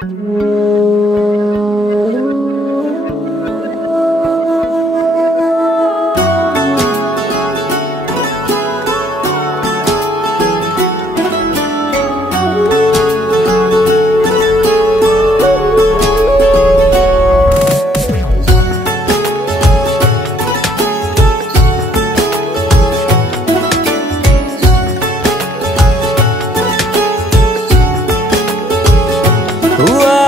हुआ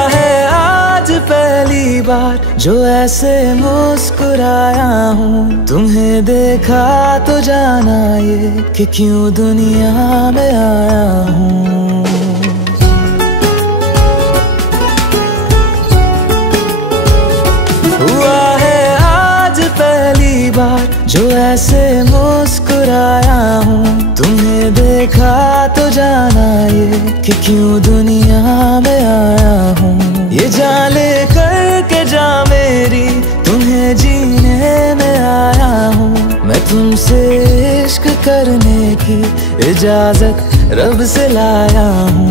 है आज पहली बार जो ऐसे मुस्कुराया हूँ, तुम्हें देखा तो जाना ये कि क्यों दुनिया में आया हूँ। हुआ है आज पहली बार जो ऐसे मुस्कुराया हूँ, तुम्हें देखा तो जाना ये कि क्यों दुनिया में आया हूँ। ये जान ले करके जा मेरी, तुम्हें जीने में आया हूँ। मैं तुमसे इश्क करने की इजाजत रब से लाया हूँ।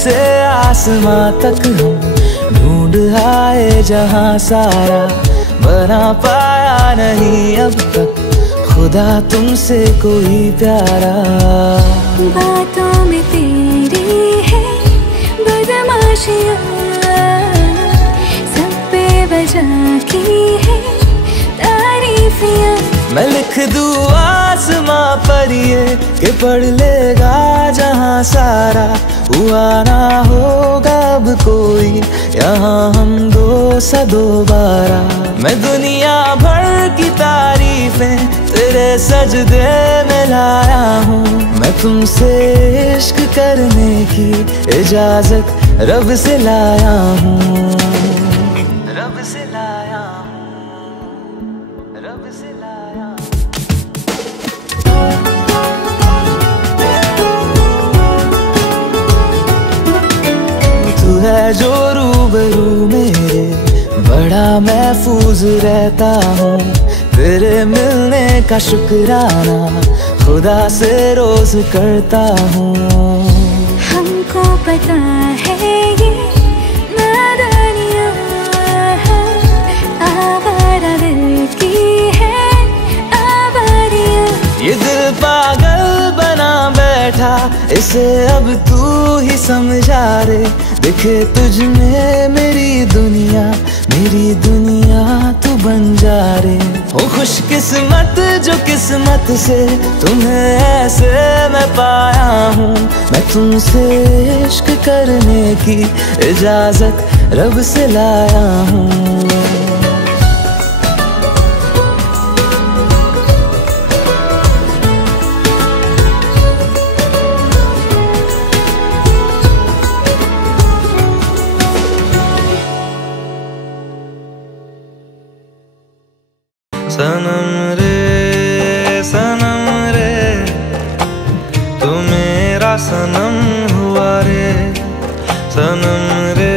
से आसमां तक हम ढूंढ आए जहां सारा, बना पाया नहीं अब तक खुदा तुमसे कोई प्यारा। बातों में तेरी है बदमाशियाँ, सब पे वजह की है तारीफियाँ। मैं लिख दूँ आसमां पर ये कि पढ़ लेगा जहां सारा, हुआ ना होगा अब कोई यहाँ हम दो सा दोबारा। मैं दुनिया भर की तारीफें तेरे सजदे में लाया हूँ। मैं तुमसे इश्क करने की इजाजत रब से लाया हूँ। रब से लाया हूँ, रब से लाया हूँ। तू है जो रूबरू मेरे, बड़ा महफूज रहता हूँ। तेरे मिलने का शुक्राना खुदा से रोज करता हूँ। हमको पता है ये नादानियाँ आवारा दिल की है आवारियाँ। ये दिल पागल बना बैठा, इसे अब तू ही समझा रे। दिखे तुझ में मेरी दुनिया तू बन जा रे। हो खुशकिस्मत जो किस्मत से तुम्हें ऐसे मैं पाया हूँ। मैं तुमसे इश्क करने की इजाजत रब से लाया हूँ। सनम रे तू मेरा सनम हुआ रे। सनम रे